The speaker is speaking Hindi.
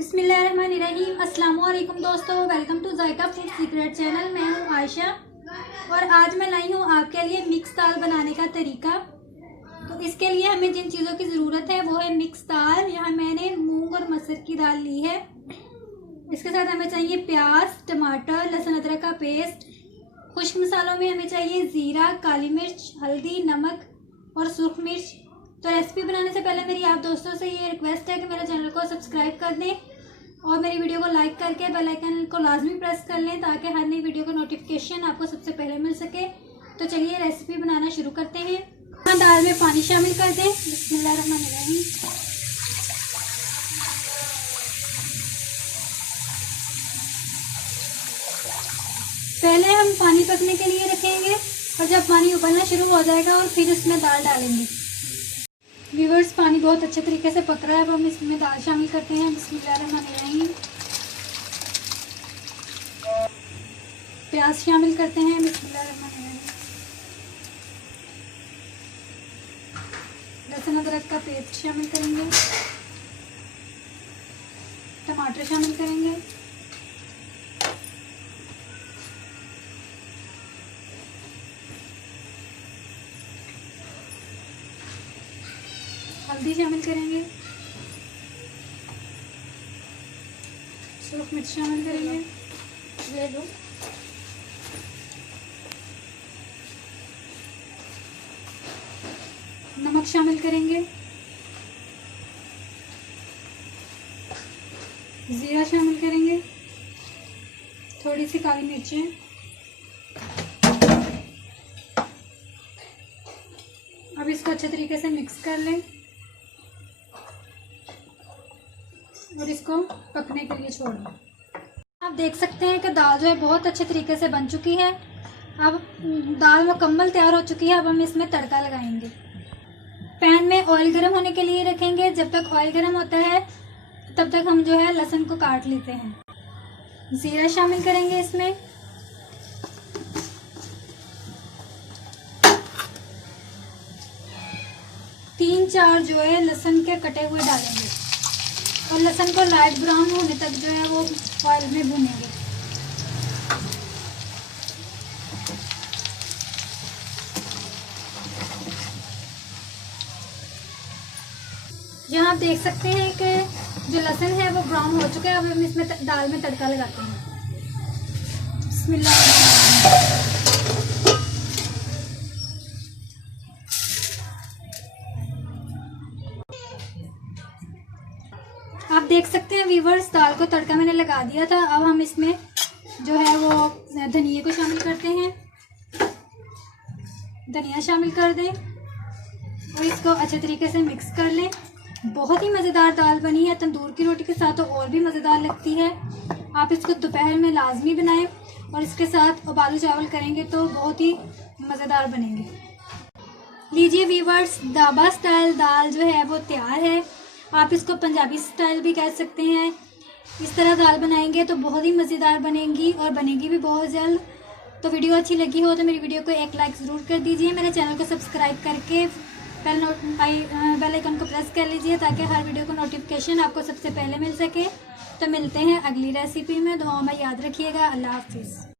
बिस्मिल्लाहिर्रहमानिर्रहीम। अस्सलाम वालेकुम दोस्तों, welcome to Zayka food secret channel. मैं हूं आयशा और आज मैं लाई हूं आपके लिए मिक्स दाल बनाने का तरीका। तो इसके लिए हमें जिन चीज़ों की ज़रूरत है वो है मिक्स दाल। यहाँ मैंने मूंग और मसूर की दाल ली है। इसके साथ हमें चाहिए प्याज, टमाटर, लहसुन अदरक का पेस्ट। खुश्क मसालों में हमें चाहिए ज़ीरा, काली मिर्च, हल्दी, नमक और सुर्ख मिर्च। तो रेसिपी बनाने से पहले मेरी आप दोस्तों से ये रिक्वेस्ट है कि मेरे चैनल को सब्सक्राइब कर दें और मेरी वीडियो को लाइक करके बेल आइकन को लाजमी प्रेस कर लें ताकि हर नई वीडियो का नोटिफिकेशन आपको सबसे पहले मिल सके। तो चलिए रेसिपी बनाना शुरू करते हैं। हाँ, दाल में पानी शामिल कर दें। बिस्मिल्लाहिर्रहमानिर्रहीम। पहले हम पानी पकने के लिए रखेंगे और जब पानी उबलना शुरू हो जाएगा और फिर इसमें दाल डालेंगे। व्यूअर्स, पानी बहुत अच्छे तरीके से पक रहा है। अब हम इसमें दाल शामिल करते हैं। बिस्मिल्लाहिर्रहमानिर्रहीम। प्याज शामिल करते हैं। बिस्मिल्लाहिर्रहमानिर्रहीम। लहसुन अदरक का पेस्ट शामिल करेंगे। टमाटर शामिल करेंगे। हल्दी शामिल करेंगे। सूख मिर्च शामिल करेंगे। ले लो। नमक शामिल करेंगे। जीरा शामिल करेंगे। थोड़ी सी काली मिर्चें। अब इसको अच्छे तरीके से मिक्स कर लें और इसको पकने के लिए छोड़ दें। आप देख सकते हैं कि दाल जो है बहुत अच्छे तरीके से बन चुकी है। अब दाल मुकम्मल तैयार हो चुकी है। अब हम इसमें तड़का लगाएंगे। पैन में ऑयल गर्म होने के लिए रखेंगे। जब तक ऑयल गर्म होता है तब तक हम जो है लहसुन को काट लेते हैं। जीरा शामिल करेंगे इसमें। तीन चार जो है लहसुन के कटे हुए डालेंगे और लहसुन को लाइट ब्राउन होने तक जो है वो ऑयल में भूनेंगे। यहाँ आप देख सकते हैं कि जो लहसुन है वो ब्राउन हो चुका है। अब हम इसमें दाल में तड़का लगाते हैं। बिस्मिल्लाह। आप देख सकते हैं व्यूअर्स, दाल को तड़का मैंने लगा दिया था। अब हम इसमें जो है वो धनिया को शामिल करते हैं। धनिया शामिल कर दें और इसको अच्छे तरीके से मिक्स कर लें। बहुत ही मज़ेदार दाल बनी है। तंदूर की रोटी के साथ तो और भी मज़ेदार लगती है। आप इसको दोपहर में लाजमी बनाएं और इसके साथ उबालू चावल करेंगे तो बहुत ही मज़ेदार बनेंगे। लीजिए व्यूअर्स, दाबा स्टाइल दाल जो है वो तैयार है। आप इसको पंजाबी स्टाइल भी कह सकते हैं। इस तरह दाल बनाएंगे तो बहुत ही मज़ेदार बनेगी और बनेगी भी बहुत जल्द। तो वीडियो अच्छी लगी हो तो मेरी वीडियो को एक लाइक ज़रूर कर दीजिए। मेरे चैनल को सब्सक्राइब करके बेल आइकन को प्रेस कर लीजिए ताकि हर वीडियो को नोटिफिकेशन आपको सबसे पहले मिल सके। तो मिलते हैं अगली रेसिपी में। दुआ में याद रखिएगा। अल्लाह हाफिज़।